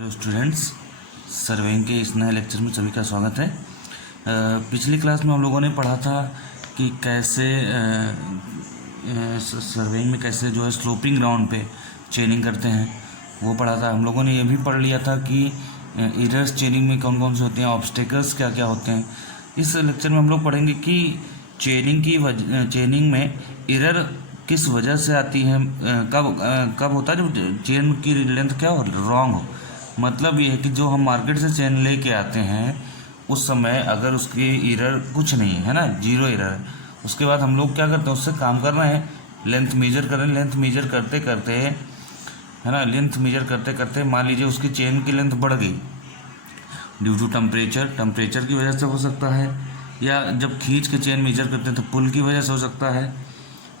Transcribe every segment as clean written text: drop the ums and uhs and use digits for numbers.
Hello students, surveying के इस नए लेक्चर में सभी का स्वागत है। पिछली क्लास में हम लोगों ने पढ़ा था कि कैसे सर्वेइंग में कैसे जो है स्लोपिंग ग्राउंड पे चेनिंग करते हैं, वो पढ़ा था। हम लोगों ने ये भी पढ़ लिया था कि एरर्स चेनिंग में कौन कौन से होते हैं, ऑब्स्टेकल्स क्या क्या होते हैं। इस लेक्चर में हम लोग पढ़ेंगे कि चेनिंग में एरर किस वजह से आती है, कब होता है जब चेन की लेंथ क्या हो रॉन्ग हो। मतलब ये है कि जो हम मार्केट से चेन लेके आते हैं उस समय अगर उसकी एरर कुछ नहीं है ना, जीरो एरर है, उसके बाद हम लोग क्या करते हैं, उससे काम करना है, लेंथ मेजर कर रहे हैं। लेंथ मेजर करते करते है ना, लेंथ मेजर करते करते मान लीजिए उसकी चेन की लेंथ बढ़ गई ड्यू टू टेम्परेचर की वजह से हो सकता है, या जब खींच के चेन मेजर करते हैं तो पुल की वजह से हो सकता है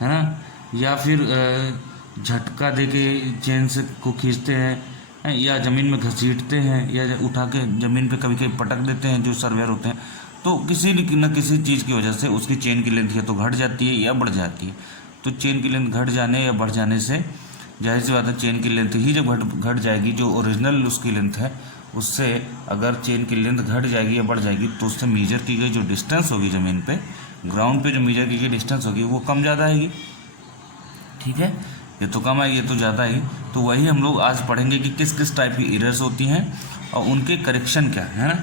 ना, या फिर झटका दे के चेन से को खींचते हैं, या ज़मीन में घसीटते हैं, या उठा के ज़मीन पे कभी कभी पटक देते हैं जो सर्वेयर होते हैं। तो किसी न किसी चीज़ की वजह से उसकी चेन की लेंथ या तो घट जाती है या बढ़ जाती है। तो चेन की लेंथ घट जाने या बढ़ जाने से जाहिर सी बात है, चेन की लेंथ ही जब घट जाएगी, जो ओरिजिनल उसकी लेंथ है उससे अगर चेन की लेंथ घट जाएगी या बढ़ जाएगी तो उससे मेजर की गई जो डिस्टेंस होगी ज़मीन पे, ग्राउंड पे जो मेजर की गई डिस्टेंस होगी वो कम ज़्यादा आएगी। ठीक है, ये तो कम है, ये तो ज़्यादा ही। तो वही हम लोग आज पढ़ेंगे कि किस किस टाइप की एरर्स होती हैं और उनके करेक्शन क्या है ना।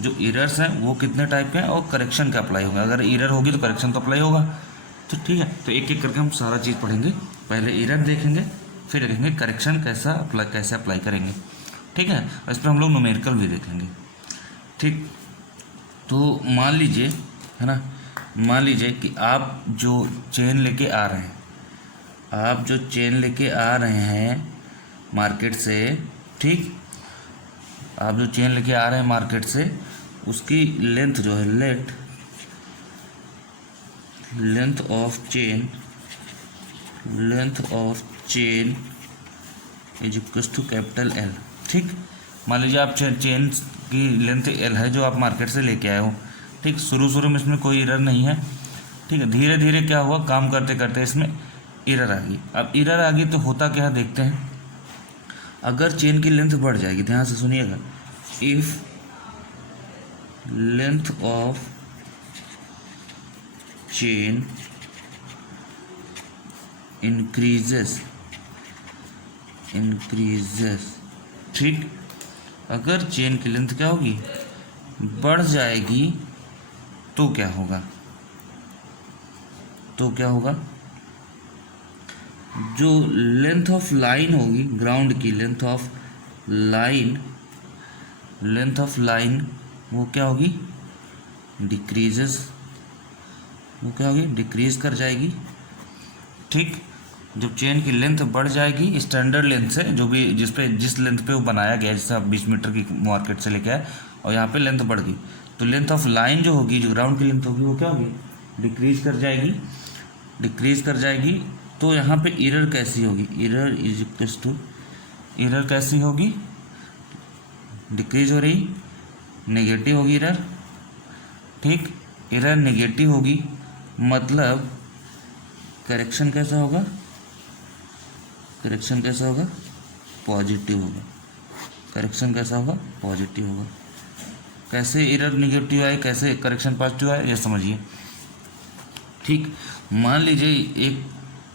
जो एरर्स हैं वो कितने टाइप के हैं और करेक्शन क्या अप्लाई होगा। अगर एरर होगी तो करेक्शन तो अप्लाई होगा। तो ठीक है, तो एक एक करके हम सारा चीज़ पढ़ेंगे। पहले एरर देखेंगे, फिर देखेंगे करेक्शन कैसे अप्लाई करेंगे। ठीक है, और इस पर हम लोग न्यूमेरिकल भी देखेंगे। ठीक, तो मान लीजिए है ना, मान लीजिए कि आप जो चेन लेके आ रहे हैं, मार्केट से, ठीक, आप जो चेन लेके आ रहे हैं मार्केट से, उसकी लेंथ जो है length of chain is equal to capital L. ठीक, मान लीजिए आप चेन की लेंथ एल है जो आप मार्केट से लेके आए हो। ठीक, शुरू में इसमें कोई एरर नहीं है। ठीक है, धीरे धीरे क्या हुआ, काम करते करते इसमें एरर आ गई। अब एरर आ गई तो होता क्या है देखते हैं। अगर चेन की लेंथ बढ़ जाएगी, ध्यान से सुनिएगा, if length of chain increases, ठीक, अगर चेन की लेंथ क्या होगी, बढ़ जाएगी, तो क्या होगा, जो लेंथ ऑफ लाइन होगी, ग्राउंड की लेंथ ऑफ लाइन वो क्या होगी, डिक्रीज कर जाएगी। ठीक, जब चेन की लेंथ बढ़ जाएगी स्टैंडर्ड लेंथ से, जो भी जिस लेंथ पे वो बनाया गया, जैसे आप 20 मीटर की मार्केट से लेके आए और यहाँ पे लेंथ बढ़ गई, तो लेंथ ऑफ लाइन जो होगी, जो ग्राउंड की लेंथ होगी, वो क्या होगी, डिक्रीज कर जाएगी। तो यहाँ पे एरर कैसी होगी, एरर कैसी होगी, डिक्रीज हो रही, नेगेटिव होगी एरर। ठीक, एरर नेगेटिव होगी, मतलब करेक्शन कैसा होगा, पॉजिटिव होगा। कैसे एरर नेगेटिव आए, कैसे करेक्शन पॉजिटिव आए, ये समझिए। ठीक, मान लीजिए एक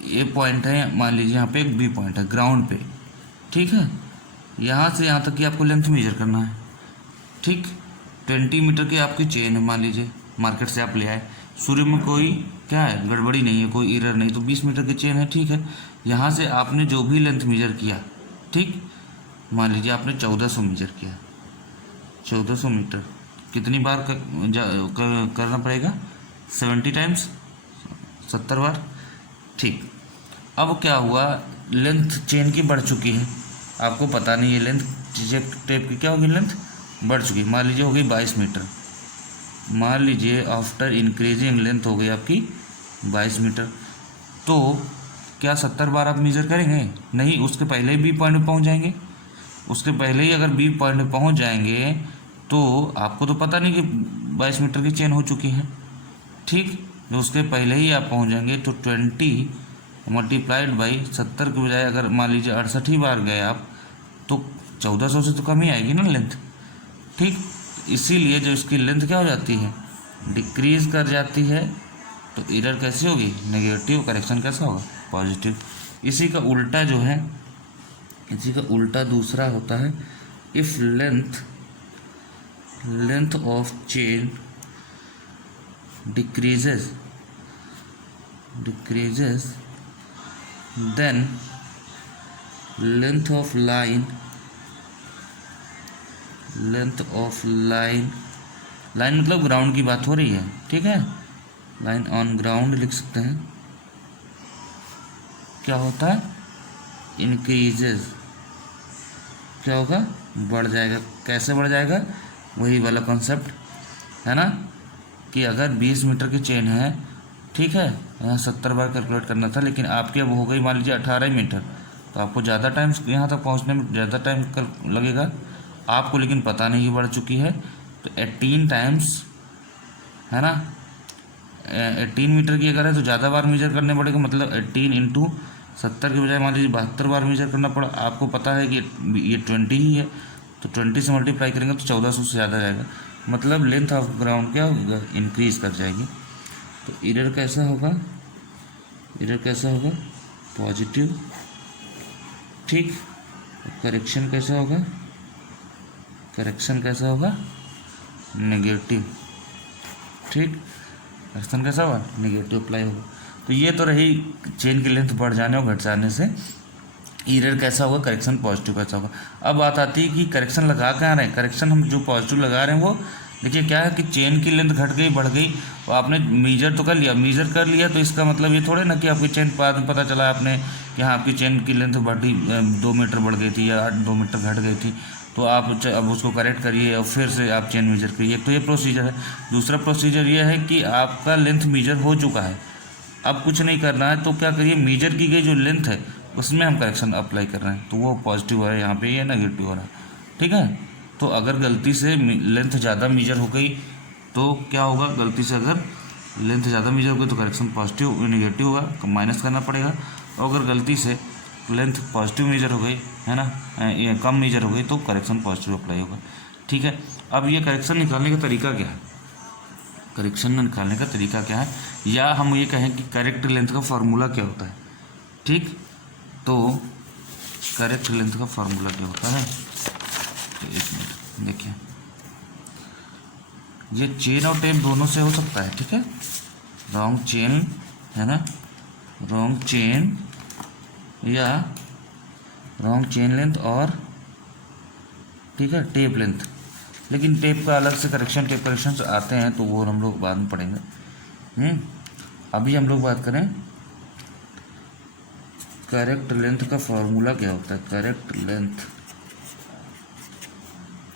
ए पॉइंट है, मान लीजिए यहाँ पे एक बी पॉइंट है ग्राउंड पे। ठीक है, यहाँ से यहाँ तक की आपको लेंथ मेजर करना है। ठीक, 20 मीटर की आपकी चेन है, मान लीजिए मार्केट से आप ले आए, शुरू में कोई क्या है, गड़बड़ी नहीं है, कोई एरर नहीं, तो 20 मीटर की चेन है। ठीक है, यहाँ से आपने जो भी लेंथ मेजर किया, ठीक, मान लीजिए आपने 1400 मेजर किया, 1400 मीटर कितनी बार करना पड़ेगा, 70 टाइम्स, 70 बार। ठीक, अब क्या हुआ, लेंथ चेन की बढ़ चुकी है, आपको पता नहीं है लेंथ टेप की क्या होगी, लेंथ बढ़ चुकी, मान लीजिए हो गई 22 मीटर। मान लीजिए आफ्टर इंक्रीजिंग लेंथ हो गई आपकी 22 मीटर। तो क्या 70 बार आप मेजर करेंगे, नहीं, उसके पहले ही बी पॉइंट में पहुँच जाएंगे। उसके पहले ही अगर बी पॉइंट में पहुँच जाएंगे तो आपको तो पता नहीं कि 22 मीटर की चेन हो चुकी है। ठीक, उसके पहले ही आप पहुँच जाएंगे, तो 20 मल्टीप्लाइड बाई 70 के बजाय अगर मान लीजिए 68 ही बार गए आप, तो 1400 से तो कम ही आएगी ना लेंथ, ठीक। इसीलिए जो इसकी लेंथ क्या हो जाती है, डिक्रीज कर जाती है, तो एरर कैसी होगी, नेगेटिव। करेक्शन कैसा होगा, पॉजिटिव। इसी का उल्टा जो है, इसी का उल्टा दूसरा होता है, if length of chain decreases then length of line मतलब ग्राउंड की बात हो रही है, ठीक है। लाइन ऑन ग्राउंड लिख सकते हैं, क्या होता है, इंक्रीजेज, क्या होगा, बढ़ जाएगा। कैसे बढ़ जाएगा, वही वाला कॉन्सेप्ट है ना, कि अगर 20 मीटर की चेन है, ठीक है, यहाँ 70 बार कैलकुलेट करना था, लेकिन आपकी अब हो गई मान लीजिए 18 मीटर, तो आपको ज़्यादा टाइम यहाँ तक पहुँचने में ज़्यादा टाइम लगेगा आपको, लेकिन पता नहीं बढ़ चुकी है। तो 18 टाइम्स, है ना, 18 मीटर की अगर है तो ज़्यादा बार मेजर करने पड़ेगा, मतलब 18 इंटू 70 के बजाय मान लीजिए 72 बार मेजर करना पड़ा। आपको पता है कि ये 20 ही है, तो 20 से मल्टीप्लाई करेंगे तो 1400 से ज़्यादा जाएगा, मतलब लेंथ ऑफ ग्राउंड क्या होगा, इंक्रीज कर जाएगी। तो एरर कैसा होगा, पॉजिटिव, ठीक। करेक्शन कैसा होगा, नेगेटिव, ठीक। करेक्शन कैसा होगा, नेगेटिव अप्लाई होगा। तो ये तो रही चेन की लेंथ बढ़ जाने और घट जाने से एरर कैसा होगा, करेक्शन पॉजिटिव कैसा होगा। अब बात आती है कि करेक्शन लगा कहाँ रहे हैं, करेक्शन हम जो पॉजिटिव लगा रहे हैं वो देखिए क्या है कि चेन की लेंथ घट गई बढ़ गई, तो आपने मीजर तो कर लिया, तो इसका मतलब ये थोड़े ना कि आपकी चेन बाद में पता चला आपने कि हाँ आपकी चेन की लेंथ बढ़ी 2 मीटर बढ़ गई थी या 2 मीटर घट गई थी, तो आप अब उसको करेक्ट करिए और फिर से आप चेन मेजर करिए। एक तो ये प्रोसीजर है। दूसरा प्रोसीजर ये है कि आपका लेंथ मेजर हो चुका है, अब कुछ नहीं करना है, तो क्या करिए, मेजर की गई जो लेंथ है उसमें हम करेक्शन अप्लाई कर रहे हैं, तो वो पॉजिटिव है, यहाँ पे ये नेगेटिव हो रहा है, ठीक है। तो अगर गलती से लेंथ ज़्यादा मेजर हो गई तो क्या होगा, गलती से अगर लेंथ ज़्यादा मेजर हो गई तो करेक्शन पॉजिटिव नेगेटिव होगा, माइनस करना पड़ेगा। और अगर गलती से लेंथ पॉजिटिव मेजर हो गई, है ना, ये कम मेजर हो गई, तो करेक्शन पॉजिटिव अप्लाई होगा, ठीक है। अब ये करेक्शन निकालने का तरीका क्या है, या हम ये कहें कि करेक्ट लेंथ का फार्मूला क्या होता है, ठीक। तो करेक्ट लेंथ का फार्मूला क्या होता है, तो एक मिनट देखिए, ये चेन और टेप दोनों से हो सकता है, ठीक है। रॉन्ग चेन, है ना, रॉन्ग चेन या रॉन्ग चेन लेंथ और, ठीक है, टेप लेंथ। लेकिन टेप का अलग से करेक्शन, टेप करेक्शन आते हैं, तो वो हम लोग बाद में पढ़ेंगे। अभी हम लोग बात करें करेक्ट लेंथ का फॉर्मूला क्या होता है। करेक्ट लेंथ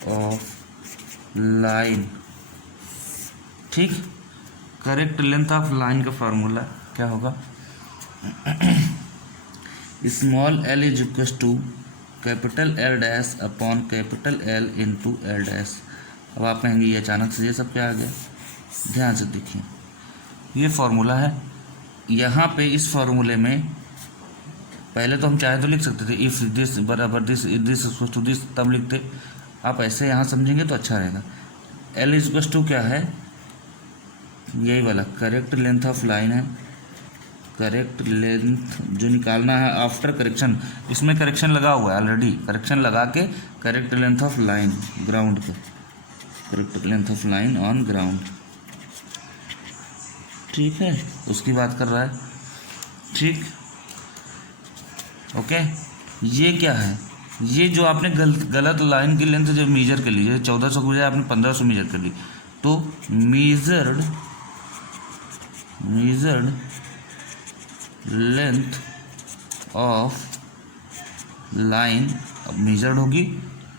ऑफ लाइन, ठीक। करेक्ट लेंथ ऑफ लाइन का फार्मूला क्या होगा, small L is equal to capital L dash upon capital L into L dash. अब आप कहेंगे ये अचानक से ये सब क्या आ गया, ध्यान से देखिए, ये फार्मूला है। यहाँ पे इस फार्मूले में पहले तो हम चाहे तो लिख सकते थे इफ़ दिस बराबर दिस इक्वल टू दिस, तब लिखते। आप ऐसे यहाँ समझेंगे तो अच्छा रहेगा। एल इज इक्वल टू क्या है, यही वाला करेक्ट लेंथ ऑफ लाइन है। करेक्ट लेंथ जो निकालना है आफ्टर करेक्शन, इसमें करेक्शन लगा हुआ है ऑलरेडी, करेक्शन लगा के correct length of line ground पे, correct length of line on ground, ठीक है, उसकी बात कर रहा है, ठीक। ओके, ये क्या है, ये जो आपने गलत लाइन की लेंथ जो मेजर कर ली, जैसे 1400 की बजाय आपने 1500 मेजर कर ली, तो मेजर्ड लेंथ ऑफ लाइन, अब मेजर्ड होगी,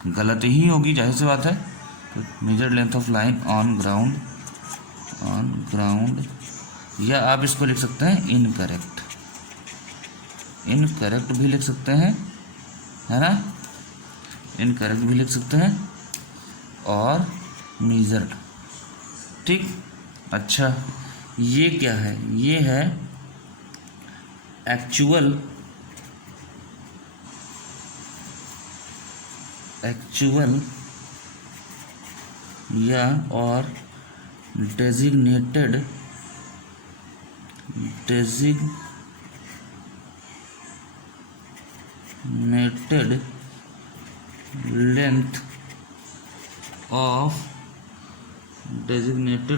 गलत ही होगी, जाहिर सी बात है। तो measured length of line on ground, या आप इसको लिख सकते हैं इनकरेक्ट भी लिख सकते हैं, है ना, इनकरेक्ट भी लिख सकते हैं, और मेजर्ड, ठीक। अच्छा, ये क्या है, ये है एक्चुअल या और डेजिग्नेटेड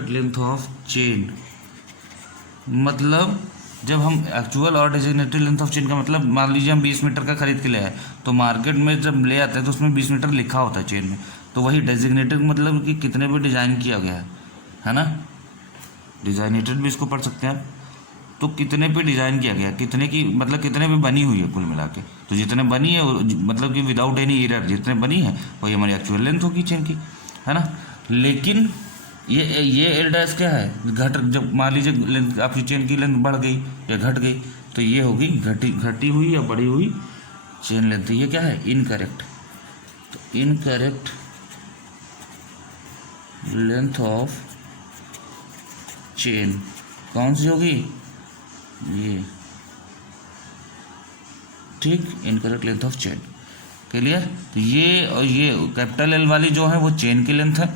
लेंथ ऑफ चेन। मतलब जब हम एक्चुअल और डेजिग्नेटेड लेंथ ऑफ चेन का मतलब, मान लीजिए हम 20 मीटर का खरीद के ले आए, तो मार्केट में जब ले आते हैं तो उसमें 20 मीटर लिखा होता है चेन में, तो वही डेजिग्नेटेड मतलब कि कितने पे डिज़ाइन किया गया है ना। डिज़ाइनेटेड भी इसको पढ़ सकते हैं आप। तो कितने पे डिज़ाइन किया गया, कितने की मतलब कितने पे बनी हुई है कुल मिला के, तो जितने बनी है मतलब कि विदाउट एनी एरर जितने बनी है वही हमारी एक्चुअल लेंथ होगी चेन की, है ना। लेकिन ये एल डैश क्या है, जब मान लीजिए लेंथ आपकी चेन की लेंथ बढ़ गई या घट गई, तो ये होगी घटी हुई या बढ़ी हुई चेन लेंथ। ये क्या है, इनकरेक्ट। तो इनकरेक्ट लेंथ ऑफ चेन कौन सी होगी, ये, ठीक, incorrect length of chain. Clear. तो ये और ये कैपिटल एल वाली जो है वो चेन की लेंथ है।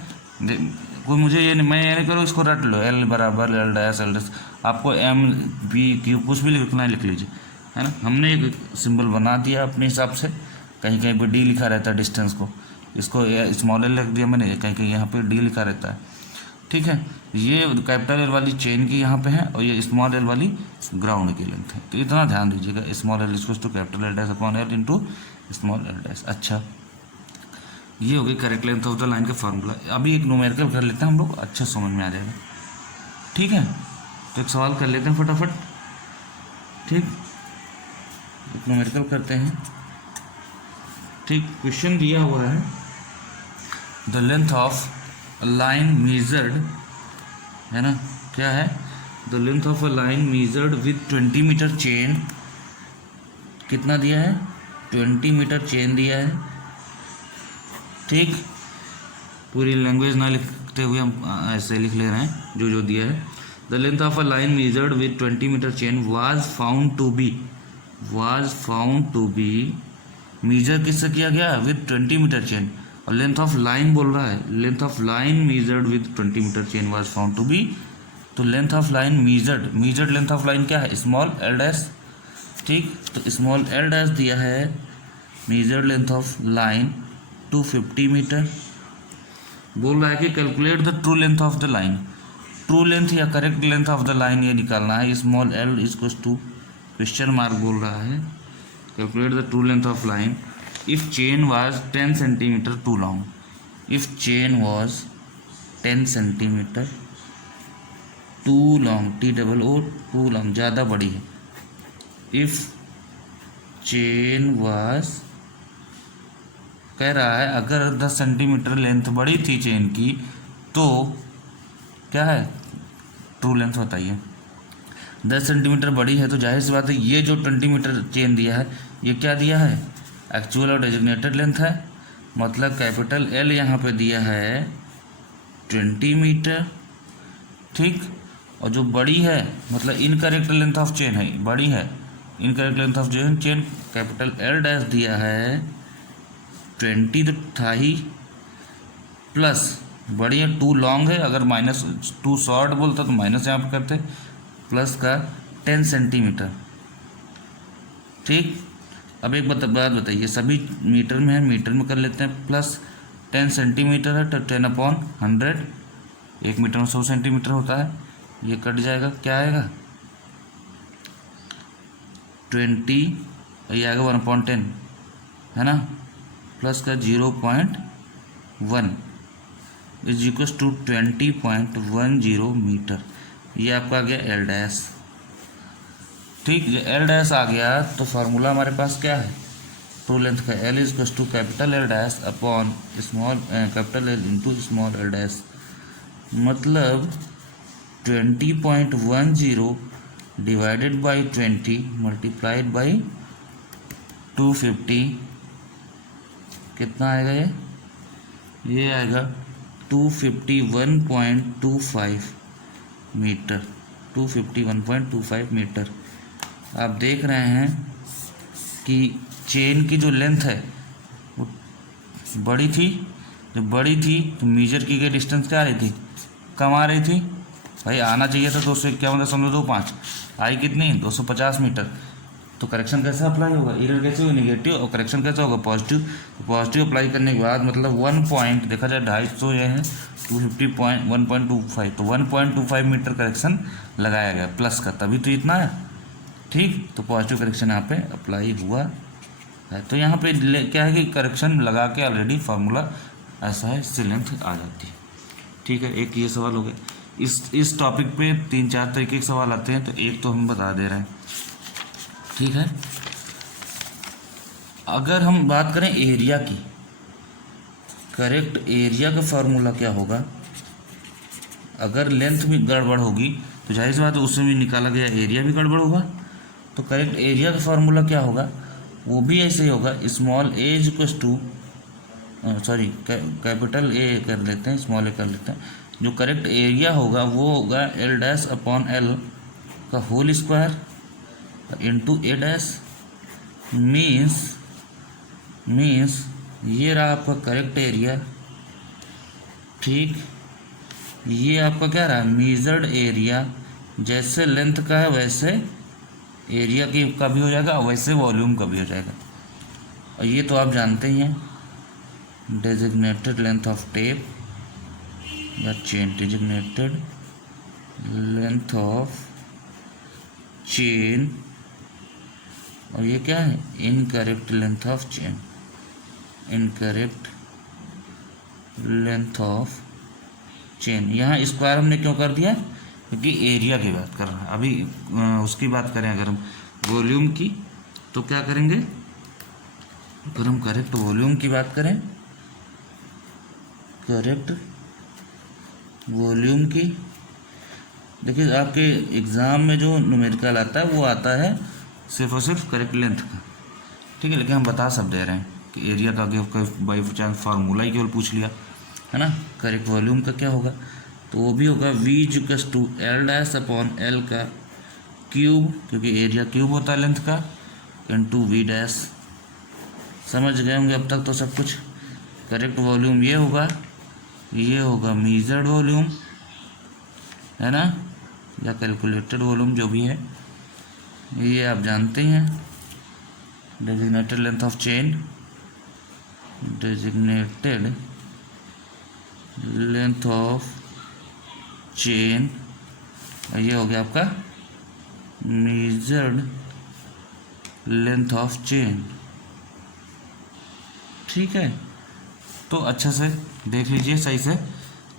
कोई मुझे ये नहीं, मैं ये नहीं करूँ, इसको रट लो, एल बराबर एल डैश एल डैश, आपको एम बी क्यू कुछ भी लिखना है लिख लीजिए, है ना। हमने एक सिंबल बना दिया अपने हिसाब से, कहीं कहीं पे डी लिखा रहता है डिस्टेंस को, इसको स्मॉल एल लिख दिया मैंने, कहीं कहीं यहाँ पे डी लिखा रहता है, ठीक है। ये कैपिटल एल वाली चेन की यहाँ पे है और ये स्मॉल एल वाली ग्राउंड की लेंथ है। तो इतना ध्यान दीजिएगा, small L equals to capital L dash upon L into small L dash. अच्छा, ये हो गई correct length of the line का फार्मूला। अभी एक न्यूमेरिकल कर लेते हैं हम लोग, अच्छा समझ में आ जाएगा, ठीक है। तो एक सवाल कर लेते हैं फटाफट, ठीक, एक न्यूमेरिकल करते हैं, ठीक। क्वेश्चन दिया हुआ है the length of line measured, है ना, क्या है, the length of a line measured with 20 metre chain, कितना दिया है, 20 मीटर चेन दिया है, ठीक। पूरी लैंग्वेज ना लिखते हुए हम ऐसे लिख ले रहे हैं जो जो दिया है। The length of a line measured with 20 metre chain was found to be, measure किससे किया गया, विद 20 मीटर चेन, और लेंथ ऑफ लाइन बोल रहा है, length of line measured with 20 metre chain was found to be. तो length of line measured length of line क्या है, स्मॉल एल डैश, ठीक। तो स्मॉल एल डैश दिया है, measured length of line 250 metre. बोल रहा है कि calculate the true length of the line, true length या correct length of the line ये निकालना है। Small L equals to question mark बोल रहा है, calculate the true length of line if chain was 10 centimetre too long, if chain was 10 centimetre too long, T double O, too long ज़्यादा बड़ी है। If chain was, कह रहा है अगर 10 सेंटीमीटर लेंथ बड़ी थी चेन की तो क्या है, ट्रू लेंथ बताइए। 10 सेंटीमीटर बड़ी है तो जाहिर सी बात है ये जो 20 मीटर चेन दिया है ये क्या दिया है, एक्चुअल और डेजिग्नेटेड लेंथ है। मतलब कैपिटल एल यहाँ पे दिया है 20 मीटर, ठीक। और जो बड़ी है मतलब इनकरेक्ट लेंथ ऑफ चेन है, बड़ी है, incorrect length of chain capital L dash दिया है 20 तो था ही, प्लस बड़ी है 2 लॉन्ग है, अगर -2 शॉर्ट बोलता तो माइनस यहाँ पर करते, प्लस का 10 सेंटीमीटर, ठीक। अब एक बात बताइए, सभी मीटर में है, मीटर में कर लेते हैं, प्लस 10 सेंटीमीटर है तो 10/100, 1 मीटर में 100 सेंटीमीटर होता है, ये कट जाएगा, क्या आएगा 20, ये आएगा 1/10, है ना, प्लस का 0.1 इज इक्वल्स टू 20.10 मीटर। ये आपका आ गया एल डैश, ठीक। एल डैश आ गया तो फार्मूला हमारे पास क्या है, ट्रू लेंथ का, L is equals to capital L dash upon small capital L into small L dash. मतलब 20.10 डिवाइडेड बाई 20 मल्टीप्लाइड बाई 250, कितना आएगा ये आएगा 251.25 मीटर, 251.25 मीटर। आप देख रहे हैं कि चेन की जो लेंथ है वो बड़ी थी, जब बड़ी थी तो मेजर की गई डिस्टेंस क्या आ रही थी, कम आ रही थी। भाई आना चाहिए था 251.25, आई कितनी 250 मीटर। तो करेक्शन कैसे अप्लाई होगा, एरर कैसे होगा नेगेटिव, और करेक्शन कैसे होगा पॉजिटिव। तो पॉजिटिव अप्लाई करने के बाद मतलब 1 पॉइंट देखा जाए 250 ये है 250.1.25, तो 1.25 मीटर करेक्शन लगाया गया प्लस का, तभी तो इतना है। ठीक, तो पॉजिटिव करेक्शन यहाँ पे अप्लाई हुआ है। तो यहाँ पे क्या है कि करेक्शन लगा के ऑलरेडी फार्मूला ऐसा है, इससे लेंथ आ जाती है। ठीक है, एक ये सवाल हो गया। इस टॉपिक पे 3-4 तरीके के सवाल आते हैं, तो एक तो हम बता दे रहे हैं। ठीक है, अगर हम बात करें एरिया की, करेक्ट एरिया का फार्मूला क्या होगा। अगर लेंथ भी गड़बड़ होगी तो जाहिर सी बात है उसमें भी निकाला गया एरिया भी गड़बड़ होगा। तो करेक्ट एरिया का फार्मूला क्या होगा, वो भी ऐसे ही होगा, small A equals to sorry capital A कर लेते हैं, स्मॉल ए कर लेते हैं। जो करेक्ट एरिया होगा वो होगा एल डैश अपॉन एल का होल स्क्वायर इंटू ए डैश, मीन्स ये रहा आपका करेक्ट एरिया। ठीक, ये आपका क्या रहा, मेजर्ड एरिया। जैसे लेंथ का है वैसे एरिया की का भी हो जाएगा, वैसे वॉल्यूम का भी हो जाएगा। और ये तो आप जानते ही हैं, डेजिग्नेटेड लेंथ ऑफ टेप या chain, designated length of chain, और ये क्या है, incorrect length of chain, incorrect length of chain. यहाँ स्क्वायर हमने क्यों कर दिया, क्योंकि एरिया की बात कर रहे हैं। अभी उसकी बात करें अगर हम वॉल्यूम की, तो क्या करेंगे, अगर हम करेक्ट वॉल्यूम की बात करें, करेक्ट वॉल्यूम की, देखिए आपके एग्ज़ाम में जो न्यूमेरिकल आता है वो आता है सिर्फ और सिर्फ करेक्ट लेंथ का। ठीक है, लेकिन हम बता सब दे रहे हैं कि एरिया का बाई चांस फार्मूला ही केवल पूछ लिया है ना। करेक्ट वॉल्यूम का क्या होगा, तो वो भी होगा V equals to L dash upon L का क्यूब, क्योंकि एरिया क्यूब होता है लेंथ का, इंटू V डैश। समझ गए होंगे अब तक तो सब कुछ। करेक्ट वॉल्यूम ये होगा मेजर्ड वॉल्यूम है ना, या कैलकुलेटेड वॉल्यूम जो भी है, ये आप जानते हैं। Designated length of chain, designated length of chain, और ये हो गया आपका मेजर्ड लेंथ ऑफ चेन। ठीक है, तो अच्छा से देख लीजिए सही से।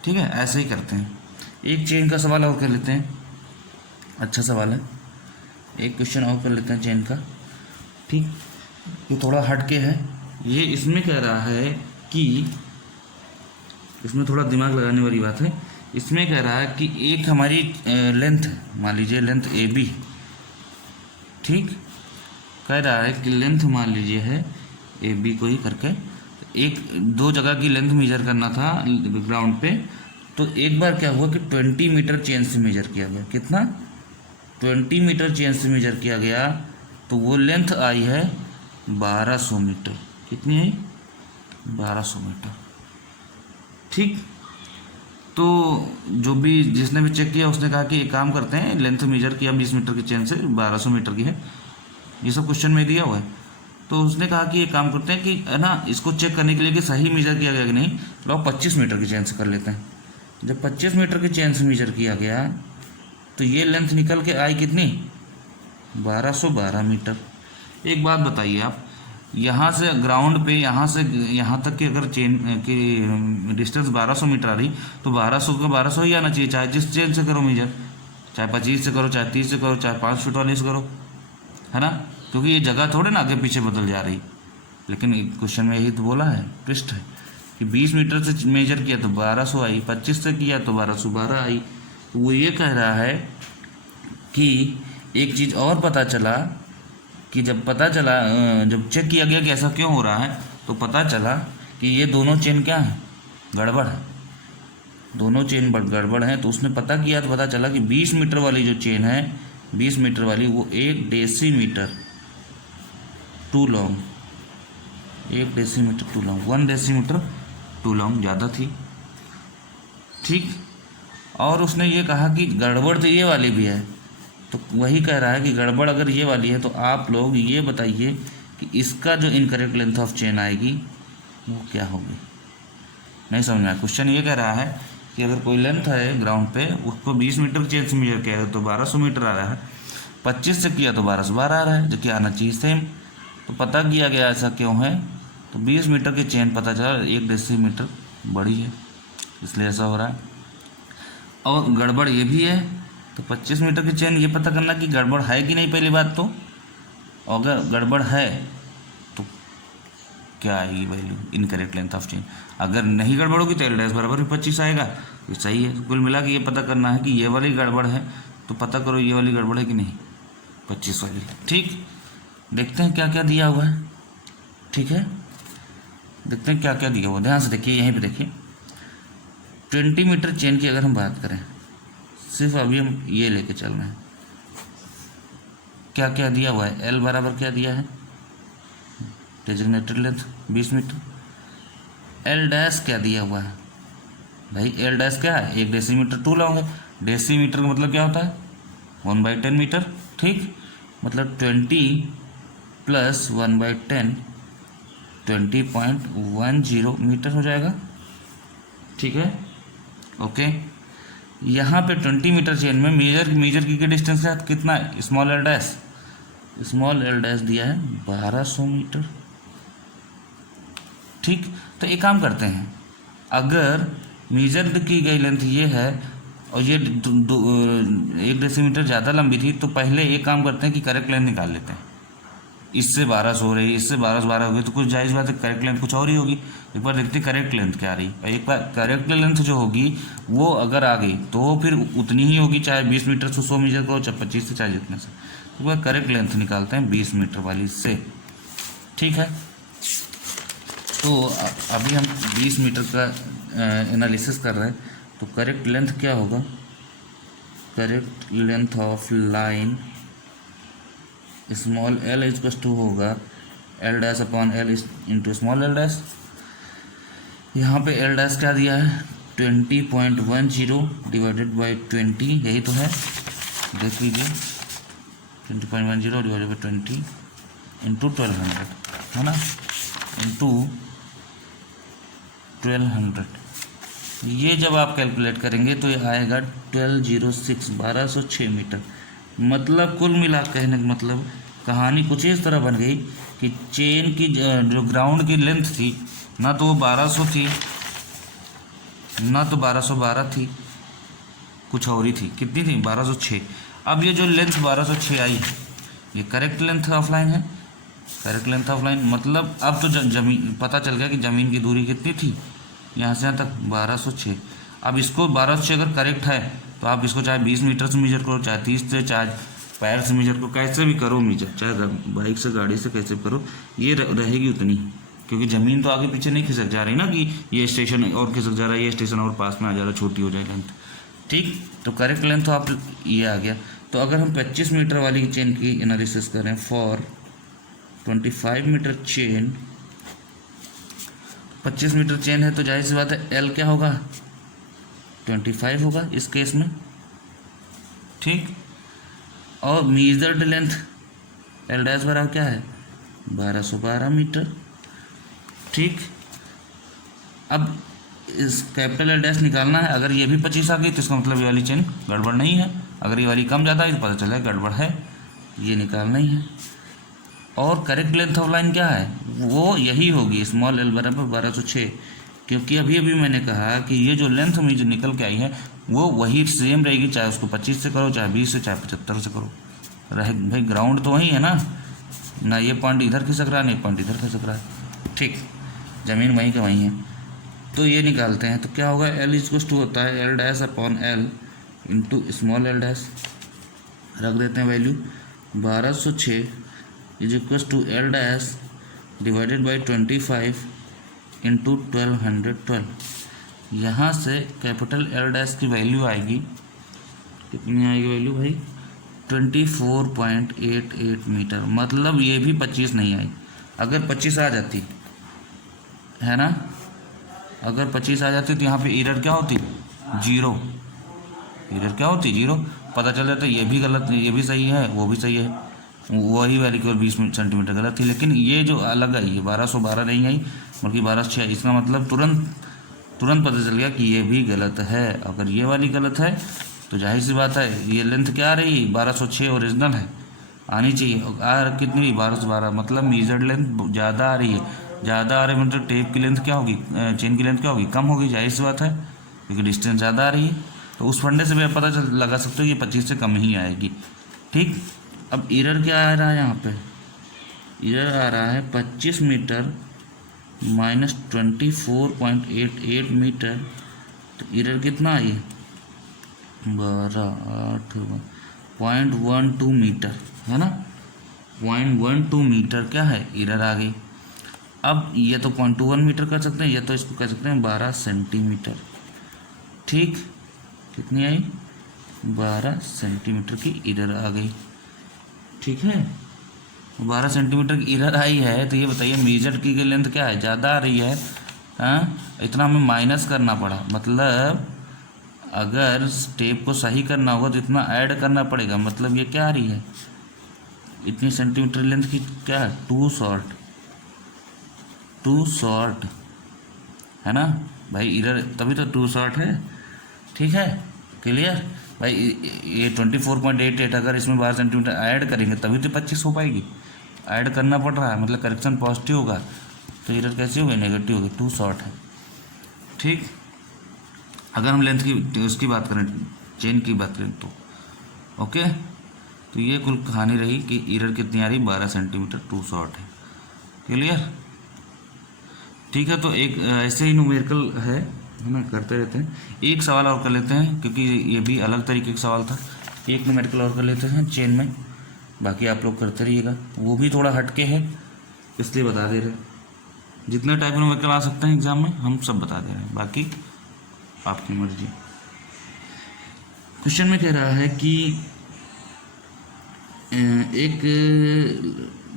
ठीक है, ऐसे ही करते हैं। एक चेन का सवाल और कर लेते हैं, अच्छा सवाल है, एक क्वेश्चन और कर लेते हैं चेन का। ठीक, ये थोड़ा हट के है, ये इसमें कह रहा है कि, इसमें थोड़ा दिमाग लगाने वाली बात है। इसमें कह रहा है कि एक हमारी लेंथ, मान लीजिए लेंथ ए बी, ठीक, कह रहा है कि लेंथ मान लीजिए है ए बी को ही करके, एक दो जगह की लेंथ मेजर करना था ग्राउंड पे। तो एक बार क्या हुआ कि 20 मीटर चेन से मेजर किया गया, कितना 20 मीटर चेन से मेजर किया गया, तो वो लेंथ आई है 1200 मीटर। कितनी आई, 1200 मीटर। ठीक, तो जो भी जिसने भी चेक किया उसने कहा कि एक काम करते हैं, लेंथ मेजर किया 20 मीटर की चेन से, 1200 मीटर की है, ये सब क्वेश्चन में दिया हुआ है। तो उसने कहा कि एक काम करते हैं कि है ना, इसको चेक करने के लिए कि सही मेजर किया गया कि नहीं, लोग 25 मीटर की चेन से कर लेते हैं। जब 25 मीटर की चेन से मेजर किया गया तो ये लेंथ निकल के आई कितनी, 1212 मीटर। एक बात बताइए आप, यहाँ से ग्राउंड पे यहाँ से यहाँ तक की अगर चेन की डिस्टेंस 1200 मीटर आ रही, तो 1200 का 1200 ही आना चाहिए, चाहे जिस चेन से करो मेजर, चाहे 25 से करो, चाहे 30 से करो, चाहे 5 फीट वाले से करो, है ना, क्योंकि ये जगह थोड़े ना आगे पीछे बदल जा रही। लेकिन क्वेश्चन में यही तो बोला है, ट्विस्ट है कि 20 मीटर से मेजर किया तो 1200 आई, 25 से किया तो 1212 आई। तो वो ये कह रहा है कि एक चीज़ और पता चला कि जब चेक किया गया कि ऐसा क्यों हो रहा है, तो पता चला कि ये दोनों चेन क्या है, गड़बड़ है, दोनों चेन गड़बड़ हैं। तो उसने पता किया तो पता चला कि 20 मीटर वाली जो चेन है, 20 मीटर वाली, वो 1 decimetre too long, 1 decimetre too long, 1 decimetre too long ज़्यादा थी। ठीक, और उसने ये कहा कि गड़बड़ तो ये वाली भी है, तो वही कह रहा है कि गड़बड़ अगर ये वाली है तो आप लोग ये बताइए कि इसका जो इनकरेक्ट लेंथ ऑफ चेन आएगी वो क्या होगी। नहीं समझ में आया। क्वेश्चन ये कह रहा है कि अगर कोई लेंथ है ग्राउंड पे, उसको 20 मीटर चेन से मेजर किया है तो 1200 मीटर आ रहा है, 25 से किया तो 1212 आ रहा है, जो कि आना चाहिए सेम। तो पता किया गया ऐसा क्यों है, तो 20 मीटर की चेन पता चला 1 डेसीमीटर बड़ी है, इसलिए ऐसा हो रहा है। और गड़बड़ ये भी है, तो 25 मीटर की चेन ये पता करना कि गड़बड़ है कि नहीं, पहली बात तो। अगर गड़बड़ है तो क्या आएगी value, incorrect length of chain. अगर नहीं गड़बड़ होगी तो एल डैश बराबर भी 25 आएगा, ये सही है। तो कुल मिला के ये पता करना है कि ये वाली गड़बड़ है, तो पता करो ये वाली गड़बड़ है कि नहीं, 25 वाली। ठीक, देखते हैं क्या क्या दिया हुआ है। ठीक है, देखते हैं क्या क्या दिया हुआ, ध्यान से देखिए, यहीं पे देखिए। 20 मीटर चेन की अगर हम बात करें, सिर्फ अभी हम ये लेके चल रहे हैं, क्या क्या दिया हुआ है। एल बराबर क्या दिया है, designated length 20 metre. L dash क्या दिया हुआ है भाई, एल डैश क्या है, 1 डेसीमीटर टू लॉन्ग है। डेसीमीटर का मतलब क्या होता है, 1/10 मीटर। ठीक, मतलब 20 प्लस 1/10 20.10 मीटर हो जाएगा। ठीक है, ओके। यहाँ पे 20 मीटर चेन में मेजर की डिस्टेंस है कितना है, small L dash, small L dash दिया है 1200 मीटर। ठीक, तो एक काम करते हैं, अगर मेजर की गई लेंथ ये है और ये 1 डेसीमीटर ज़्यादा लंबी थी, तो पहले एक काम करते हैं कि करेक्ट लेंथ निकाल लेते हैं। इससे 1200 हो रही है, इससे 1212 हो गई, तो कुछ जायज़ बात है, करेक्ट लेंथ कुछ और ही होगी। एक बार देखते हैं करेक्ट लेंथ क्या आ रही है। एक बार करेक्ट लेंथ जो होगी वो अगर आ गई तो फिर उतनी ही होगी, चाहे 20 मीटर से 100 मीटर का हो, चाहे 25 से, चाहे जितने से। तो वह करेक्ट लेंथ निकालते हैं 20 मीटर वाली से। ठीक है, तो अभी हम 20 मीटर का एनालिसिस कर रहे हैं, तो करेक्ट लेंथ क्या होगा, correct length of line small L is to होगा L dash upon L into small L dash. यहाँ पे एल डैश क्या दिया है, 20.10 डिवाइडेड बाई 20, यही तो है, देख लीजिए 20.10 डिवाइडेड बाई 20 इंटू 1200 है ना, इंटू 1200। ये जब आप कैलकुलेट करेंगे तो ये आएगा 1206 मीटर। मतलब कुल मिला कहने का मतलब कहानी कुछ इस तरह बन गई कि चेन की जो ग्राउंड की लेंथ थी ना तो वो 1200 थी, ना तो 1212 थी, कुछ और ही थी। कितनी थी, 1206। अब ये जो लेंथ 1206 आई है ये करेक्ट लेंथ ऑफ लाइन है। करेक्ट लेंथ ऑफ लाइन मतलब अब तो जमीन पता चल गया कि ज़मीन की दूरी कितनी थी, यहाँ से यहाँ तक 1206। अब इसको 1206 अगर करेक्ट है तो आप इसको चाहे 20 मीटर से मेजर करो, चाहे 30 से, चाहे पैर से मेजर करो, कैसे भी करो मेजर, चाहे बाइक से, गाड़ी से, कैसे भी करो, ये रहेगी उतनी, क्योंकि ज़मीन तो आगे पीछे नहीं खिसक जा रही ना कि ये स्टेशन और खिसक जा रहा है, ये स्टेशन और पास में आ जा रहा है, छोटी हो जाए लेंथ। ठीक, तो करेक्ट लेंथ तो आप ये आ गया। तो अगर हम 25 मीटर वाली चेन की एनालिसिस करें for 25 metre chain, 25 metre chain है तो जाहिर सी बात है एल क्या होगा, 25 होगा इस केस में। ठीक, और मेजर्ड लेंथ एल डैश बराबर क्या है, 1212 मीटर। ठीक, अब इस कैपिटल एल डैश निकालना है। अगर ये भी 25 आ गई तो इसका मतलब ये वाली चेन गड़बड़ नहीं है, अगर ये वाली कम ज़्यादा है तो पता चला गड़बड़ है, ये निकालना ही है। और करेक्ट लेंथ ऑफ लाइन क्या है, वो यही होगी स्मॉल एल बराबर 1206, क्योंकि अभी अभी मैंने कहा कि ये जो लेंथ में जो निकल के आई है वो वही सेम रहेगी, चाहे उसको 25 से करो, चाहे 20 से, चाहे 75 से करो, रहे भाई ग्राउंड तो वही है ना ये पॉइंट इधर खिसक रहा है, ना ये पॉइंट इधर खिसक रहा है। ठीक, ज़मीन वहीं का वहीं है। तो ये निकालते हैं तो क्या होगा, एल इक्वल्स टू होता है L dash upon L into small L dash, रख देते हैं value 1206 is equals to L dash divided by 25 into 1212। यहाँ से कैपिटल एल डैश की वैल्यू आएगी, कितनी आएगी वैल्यू भाई, 24.88 मीटर। मतलब ये भी 25 नहीं आई, अगर 25 आ जाती है ना। अगर 25 आ जाती तो यहाँ पे एरर क्या होती, 0। एरर क्या होती, 0। पता चल जाता ये भी गलत, ये भी सही है, वो भी सही है, वही वैल्यू केवल 20 सेंटीमीटर गलत थी। लेकिन ये जो अलग आई, ये 1212 नहीं आई बल्कि 1206। इसका मतलब तुरंत पता चल गया कि ये भी गलत है। अगर ये वाली गलत है तो जाहिर सी बात है ये लेंथ क्या आ रही है, 1206 ओरिजिनल है, आनी चाहिए। कितनी, 1212, मतलब मीजर्ड लेंथ ज़्यादा आ रही है। ज़्यादा आ रही है मतलब टेप की लेंथ क्या होगी, चेन की लेंथ क्या होगी, कम होगी, जाहिर सी बात है, क्योंकि डिस्टेंस ज़्यादा आ रही है। तो उस फंडे से भी आप पता लगा सकते हो कि 25 से कम ही आएगी। ठीक, अब एरर क्या आ रहा है यहाँ पे, एरर आ रहा है 25 मीटर माइनस 24.88 मीटर। तो एरर कितना आई है, 12.12 मीटर, है ना। 0.12 मीटर क्या है, एरर आ गई। अब ये तो 0.21 मीटर कर सकते हैं, या तो इसको कह सकते हैं 12 सेंटीमीटर। ठीक, कितनी आई, 12 सेंटीमीटर की एरर आ गई। ठीक है, 12 सेंटीमीटर की एरर आई है। तो ये बताइए मेजर की गई लेंथ क्या है, ज़्यादा आ रही है। हाँ, इतना हमें माइनस करना पड़ा, मतलब अगर स्टेप को सही करना होगा तो इतना ऐड करना पड़ेगा। मतलब ये क्या आ रही है, इतनी सेंटीमीटर लेंथ की क्या है, टू शॉर्ट, है ना भाई। एरर तभी तो टू शॉर्ट है। ठीक है, क्लियर भाई। ये 24.88, अगर इसमें 12 सेंटीमीटर ऐड करेंगे तभी तो 25 हो पाएगी। ऐड करना पड़ रहा है, मतलब करेक्शन पॉजिटिव होगा, तो एरर कैसे होगी, नेगेटिव होगी, टू शॉर्ट है। ठीक, अगर हम लेंथ की उसकी बात करें, चेन की बात करें तो ओके। तो ये कुल कहानी रही कि एरर कितनी आ रही, 12 सेंटीमीटर, टू शॉर्ट है। क्लियर, ठीक है। तो एक ऐसे ही न्यूमेरिकल है ना, करते रहते हैं। एक सवाल और कर लेते हैं, क्योंकि ये भी अलग तरीके का सवाल था। एक न्यूमेरिकल और कर लेते हैं चेन में, बाकी आप लोग करते रहिएगा। वो भी थोड़ा हटके है, इसलिए बता दे रहे हैं। जितने टाइप न्यूमेरिकल आ सकते हैं एग्जाम में हम सब बता दे रहे हैं, बाकी आपकी मर्जी। क्वेश्चन में कह रहा है कि एक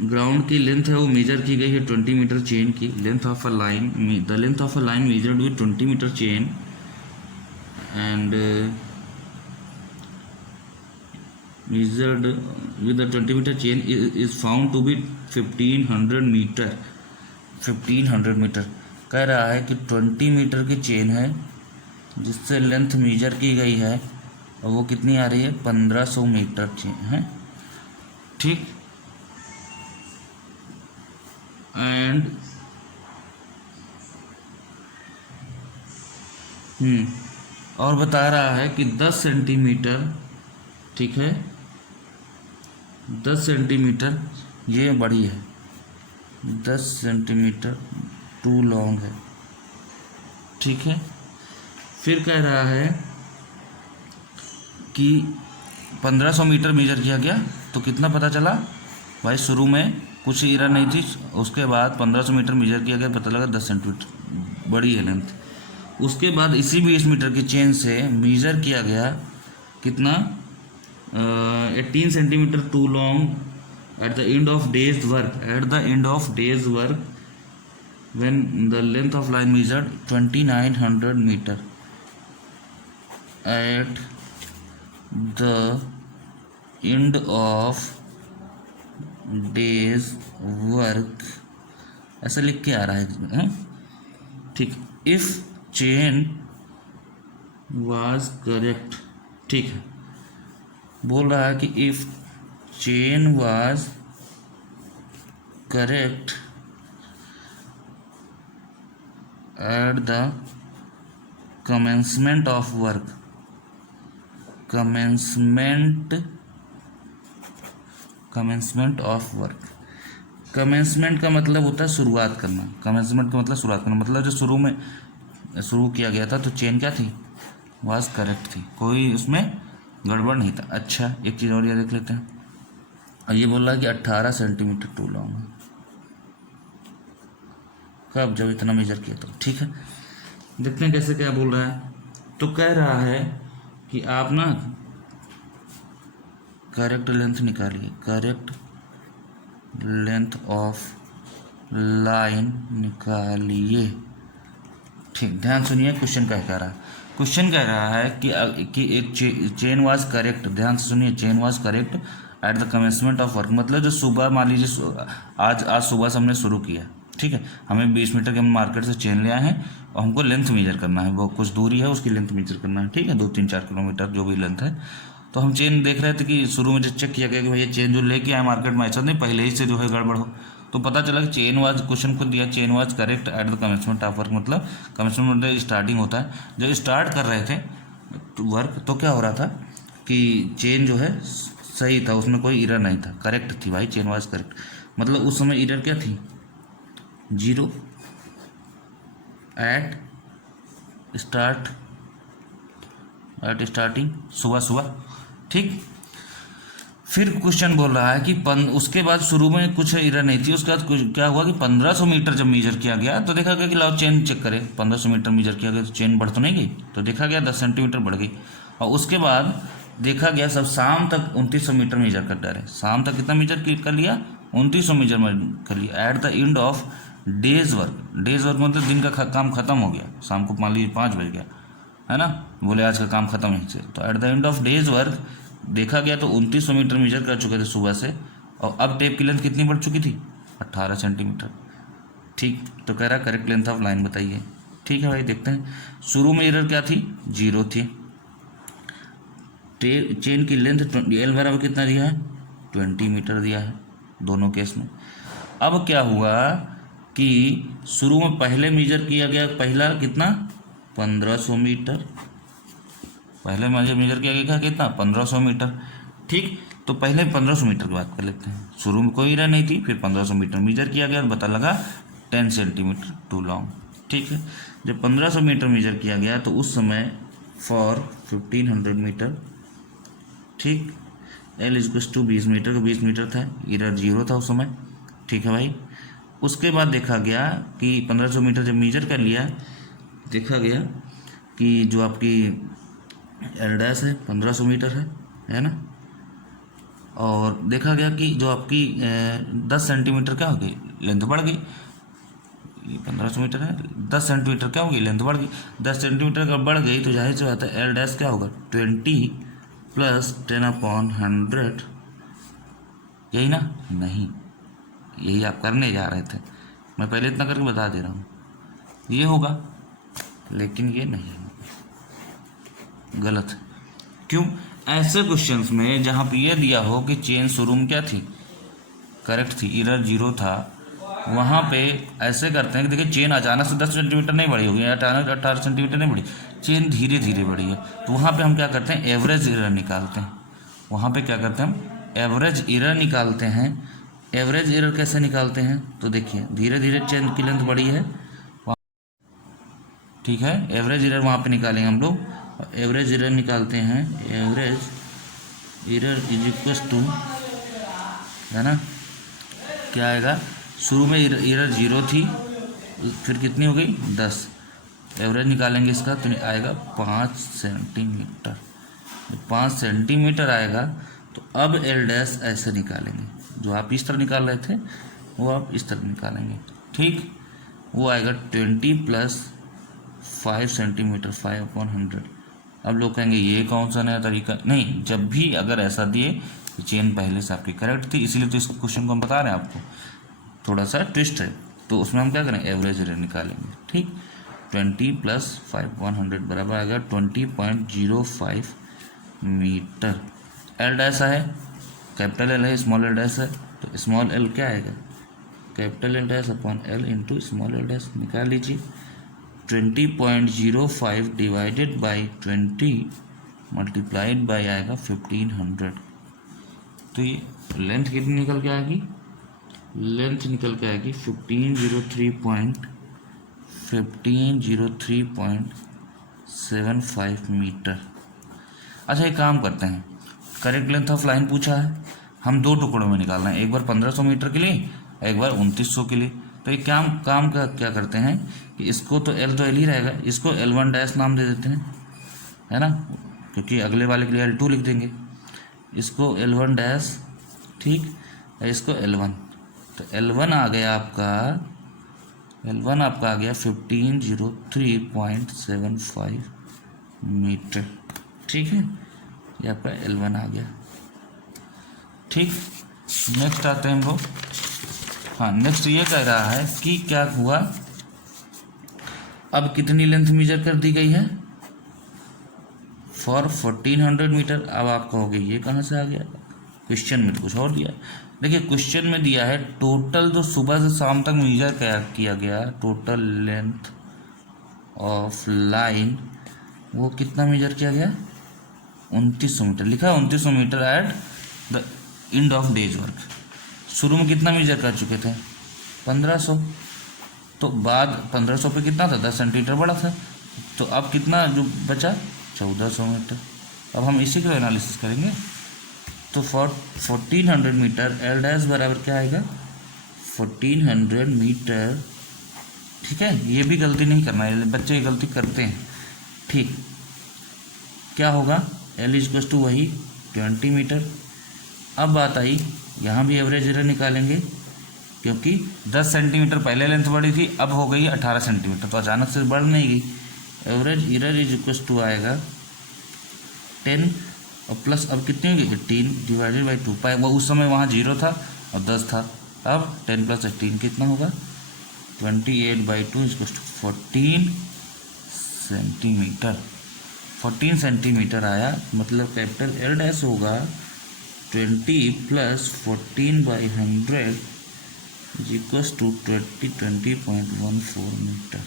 ग्राउंड की लेंथ है वो मेजर की गई है 20 मीटर चेन की। Length of a line, the length of a line measured with 20 metre chain and measured with a 20 meter chain is found to be 1500 metre. 1500 metre कह रहा है कि 20 मीटर की चेन है जिससे लेंथ मेजर की गई है, और वो कितनी आ रही है, 1500 मीटर चेन है। ठीक, एंड और बता रहा है कि 10 सेंटीमीटर, ठीक है, 10 सेंटीमीटर ये बड़ी है, 10 सेंटीमीटर टू लॉन्ग है। ठीक है, फिर कह रहा है कि 1500 मीटर मेजर किया गया। तो कितना पता चला भाई, शुरू में कुछ एरर नहीं थी, उसके बाद 1500 मीटर मेजर किया गया, पता लगा 10 सेंटीमीटर बड़ी है लेंथ। उसके बाद इसी 20 मीटर की चेन से मेजर किया गया कितना, 18 centimetre too long at the end of day's work, when the length of line measured 2900 meter at the end of days work, ऐसा लिख के आ रहा है। ठीक, if chain was correct, ठीक है, बोल रहा है कि if chain was correct at the commencement of work, commencement का मतलब होता है शुरुआत करना। commencement का मतलब शुरुआत करना, मतलब जो शुरू में शुरू किया गया था तो चेन क्या थी, वाज करेक्ट थी, कोई उसमें गड़बड़ नहीं था। अच्छा, एक चीज़ और ये देख लेते हैं। और ये बोल रहा है कि 18 सेंटीमीटर टू लॉन्ग है, कब, जब इतना मेजर किया तो। ठीक है, देखते हैं कैसे क्या बोल रहा है। तो कह रहा है कि आप ना करेक्ट लेंथ निकालिए, करेक्ट लेंथ ऑफ लाइन निकालिए। ठीक, ध्यान सुनिए क्वेश्चन क्या कह रहा है। क्वेश्चन कह रहा है कि एक चेन वाज करेक्ट, ध्यान से सुनिए, chain was correct at the commencement of work, मतलब जो सुबह मान लीजिए आज सुबह से हमने शुरू किया, ठीक है, हमें 20 मीटर के हम मार्केट से चेन ले आए हैं और हमको लेंथ मेजर करना है, वो कुछ दूरी है उसकी लेंथ मेजर करना है, ठीक है, 2 3 4 किलोमीटर जो भी लेंथ है। तो हम चेन देख रहे थे कि शुरू में जो चेक किया गया कि भैया चेन जो लेके आए मार्केट में ऐसा नहीं पहले ही से जो है गड़बड़ हो, तो पता चला कि चेन वाज, क्वेश्चन खुद दिया chain was correct at the commencement of work, मतलब कमेंसमेंट मतलब स्टार्टिंग होता है, जब स्टार्ट कर रहे थे वर्क तो क्या हो रहा था कि चेन जो है सही था, उसमें कोई एरर नहीं था, करेक्ट थी भाई, चेन वाज करेक्ट, मतलब उस समय एरर क्या थी, 0 एट स्टार्टिंग सुबह, ठीक। फिर क्वेश्चन बोल रहा है कि उसके बाद शुरू में कुछ एरर नहीं थी, उसके बाद क्या हुआ कि 1500 मीटर जब मेजर किया गया तो देखा गया कि लाओ चेन चेक करें, 1500 मीटर मेजर किया गया तो चेन बढ़ तो नहीं गई, तो देखा गया 10 सेंटीमीटर बढ़ गई। और उसके बाद देखा गया सब शाम तक 2900 मीटर मेजर कर डाले, शाम तक कितना मेजर कर लिया, 2900 मेजर कर लिया। Eight the end of day's work मतलब दिन का काम खत्म हो गया, शाम को मान लीजिए 5 बज गया, है ना, बोले आज का काम खत्म है से, तो eight the end of day's work देखा गया तो 2900 मीटर मेजर कर चुके थे सुबह से, और अब टेप की लेंथ कितनी बढ़ चुकी थी, 18 सेंटीमीटर, ठीक। तो कह रहा है करेक्ट लेंथ ऑफ लाइन बताइए, ठीक है भाई, देखते हैं। शुरू में एरर क्या थी, 0 थी, चेन की लेंथ एल बराबर कितना दिया है, 20 मीटर दिया है दोनों केस में। अब क्या हुआ कि शुरू में पहले मेजर किया गया, पहला कितना 1500 मीटर, पहले मेजर किया गया कितना 1500 मीटर, ठीक। तो पहले 1500 मीटर की बात कर लेते हैं, शुरू में कोई एरर नहीं थी, फिर 1500 मीटर मेजर किया गया और पता लगा 10 सेंटीमीटर टू लॉन्ग, ठीक है। जब 1500 मीटर मेजर किया गया तो उस समय फॉर 1500 मीटर, ठीक, एल इक्वल्स टू 20 मीटर का 20 मीटर था, एरर 0 था उस समय, ठीक है भाई। उसके बाद देखा गया कि 1500 मीटर जब मेजर कर लिया, देखा गया कि जो आपकी एल डैश है 1500 मीटर है ना, और देखा गया कि जो आपकी 10 सेंटीमीटर क्या होगी, लेंथ बढ़ गई, ये 1500 मीटर है, 10 सेंटीमीटर क्या होगी, लेंथ बढ़ गई, 10 सेंटीमीटर का बढ़ गई तो जाहिर सी बात है एल डैश क्या होगा, 20 प्लस 10/100, यही ना, नहीं, यही आप करने जा रहे थे, मैं पहले इतना करके बता दे रहा हूँ, ये होगा, लेकिन ये नहीं, गलत। क्यों, ऐसे क्वेश्चंस में जहाँ पे ये दिया हो कि चेन शुरू में क्या थी, करेक्ट थी, एरर 0 था, वहाँ पे ऐसे करते हैं कि देखिए चेन अचानक से 10 सेंटीमीटर नहीं बढ़ी होगी, अचानक 18 सेंटीमीटर नहीं बढ़ी, चेन धीरे धीरे बढ़ी है, तो वहाँ पे हम क्या करते हैं, एवरेज एरर निकालते हैं, वहाँ पे क्या करते हैं हम एवरेज एरर निकालते हैं। एवरेज एरर कैसे निकालते हैं, तो देखिए धीरे धीरे चेन की लेंथ बढ़ी है, ठीक है, एवरेज एरर वहाँ पे निकालेंगे हम लोग, एवरेज एरर निकालते हैं, average error is equal to, है ना, क्या आएगा, शुरू में एरर 0 थी, फिर कितनी हो गई 10, एवरेज निकालेंगे इसका तो आएगा 5 सेंटीमीटर, 5 सेंटीमीटर आएगा। तो अब एल डैश ऐसे निकालेंगे, जो आप इस तरह निकाल रहे थे वो आप इस तरह निकालेंगे, ठीक, वो आएगा 20 प्लस 5 सेंटीमीटर, 5/100। अब लोग कहेंगे ये कौन सा नया तरीका, नहीं, जब भी अगर ऐसा दिए कि चेन पहले से आपकी करेक्ट थी, इसीलिए तो इस क्वेश्चन को हम बता रहे हैं आपको, थोड़ा सा ट्विस्ट है, तो उसमें हम क्या करें, एवरेज एरर निकालेंगे, ठीक। 20 प्लस 5/100 बराबर आएगा 20.05 मीटर। एल डैश है, कैपिटल एल है, स्मॉल एल डैश है, तो स्मॉल एल क्या आएगा, capital L dash upon L into small L dash, निकाल लीजिए। 20.05 डिवाइडेड बाई 20 मल्टीप्लाइड बाई आएगा 1500, तो ये लेंथ कितनी निकल के आएगी, लेंथ निकल के आएगी 1503.75 मीटर। अच्छा एक काम करते हैं, करेक्ट लेंथ ऑफ लाइन पूछा है, हम 2 टुकड़ों में निकालना है, एक बार 1500 मीटर के लिए, एक बार 2900 के लिए। तो एक काम का क्या करते हैं कि इसको तो एल ही रहेगा, इसको L1 डैश नाम दे देते हैं, है ना, क्योंकि अगले वाले के लिए L2 लिख देंगे, इसको L1 डैश, ठीक, इसको L1, तो L1 आ गया आपका, L1 आपका आ गया 1503.75 मीटर। ठीक है, ये आपका L1 आ गया। ठीक, नेक्स्ट आते हैं हम लोग। हाँ, नेक्स्ट ये कह रहा है कि क्या हुआ, अब कितनी लेंथ मेजर कर दी गई है फॉर 1400 मीटर। अब आप कहोगे ये कहाँ से आ गया, क्वेश्चन में तो कुछ और दिया है। देखिए क्वेश्चन में दिया है टोटल जो सुबह से शाम तक मेजर किया गया टोटल लेंथ ऑफ लाइन, वो कितना मेजर किया गया, 2900 मीटर लिखा है। 2900 metre at the end of day's work. शुरू में कितना मेजर कर चुके थे, 1500, तो बाद 1500 पे कितना था, 10 सेंटीमीटर बड़ा था, तो अब कितना जो बचा, 1400 मीटर। अब हम इसी का एनालिसिस करेंगे। तो फॉर 1400 मीटर एल डैश बराबर क्या आएगा, 1400 मीटर। ठीक है, ये भी गलती नहीं करना है, बच्चे ये गलती करते हैं। ठीक, क्या होगा, एल इज टू वही 20 मीटर। अब बात आई, यहाँ भी एवरेज एरर निकालेंगे, क्योंकि 10 सेंटीमीटर पहले लेंथ बढ़ी थी, अब हो गई 18 सेंटीमीटर, तो अचानक से बढ़ नहीं गई। Average error is equal to आएगा 10 और प्लस अब कितनी होगी 18 डिवाइडेड बाई 2 पाई। वो उस समय वहाँ 0 था और 10 था, अब 10 प्लस 18 कितना होगा, 28/2 is equal to 14 centimetre. 14 centimetre आया, मतलब कैपिटल एल डैश होगा 20 plus 14/100 is equal to 20.14 metre.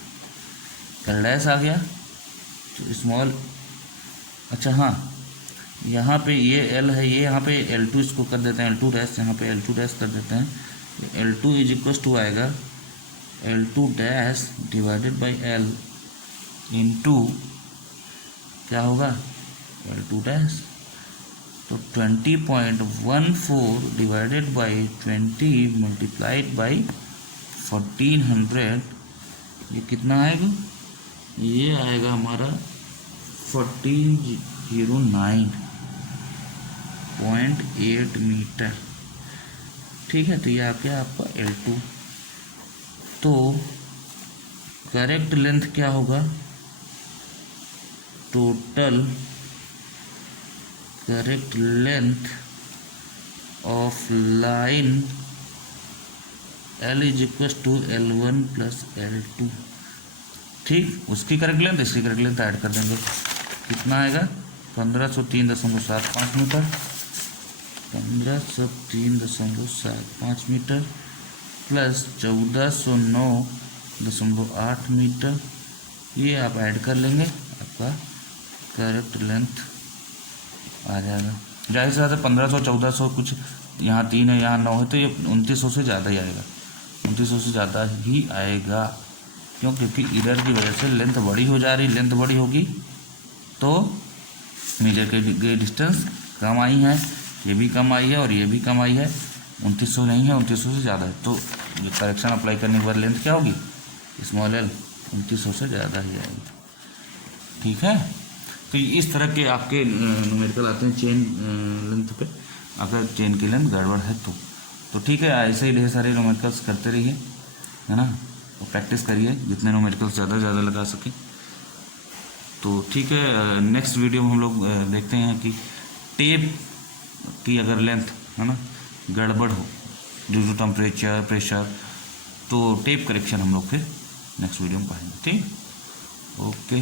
L dash आ गया, तो स्मॉल, अच्छा हाँ, यहाँ पे ये L है, ये यहाँ पे L2 इसको कर देते हैं L2 डैश, यहाँ पे L2 डैश कर देते हैं। L2 इज इक्वल टू आएगा L2 dash divided by L into क्या होगा, L2 डैश, तो 20.14 डिवाइडेड बाई 20 मल्टीप्लाइड बाई 1400, ये कितना आएगा, ये आएगा हमारा 1409.8 मीटर। ठीक है, तो ये आ गया आपका L2। तो करेक्ट लेंथ क्या होगा, total correct length of line L is equal to L1 plus L2। ठीक, उसकी करेक्ट लेंथ इसकी करेक्ट लेंथ ऐड कर देंगे, कितना आएगा 1503.75 मीटर, 1503.75 मीटर प्लस 1409.8 मीटर, ये आप ऐड कर लेंगे, आपका करेक्ट लेंथ आ जाएगा। जाहिर सी बात है 1500 1400 कुछ, यहाँ 3 है यहाँ 9 है, तो ये 2900 से ज़्यादा ही आएगा, 2900 से ज़्यादा ही आएगा। क्यों, क्योंकि एरर की वजह से लेंथ बड़ी हो जा रही, लेंथ बड़ी होगी तो मेजर की डिस्टेंस कम आई है, ये भी कम आई है और ये भी कम आई है, 2900 नहीं है, 2900 से ज़्यादा है, तो ये करेक्शन अप्लाई करने के बाद लेंथ क्या होगी, स्मॉल एल 2900 से ज़्यादा ही आएगी। ठीक है, तो इस तरह के आपके न्यूमेरिकल आते हैं चेन लेंथ पे, अगर चेन की लेंथ गड़बड़ है तो ठीक है, ऐसे ही ढेर सारे न्यूमेरिकल्स करते रहिए, है ना, तो प्रैक्टिस करिए जितने न्यूमेरिकल्स ज़्यादा लगा सकें। तो ठीक है, नेक्स्ट वीडियो में हम लोग देखते हैं कि टेप की अगर लेंथ, है ना, गड़बड़ हो ड्यू टू टेम्परेचर प्रेशर, तो टेप करेक्शन हम लोग फिर नेक्स्ट वीडियो में पढ़ेंगे। ठीक, ओके।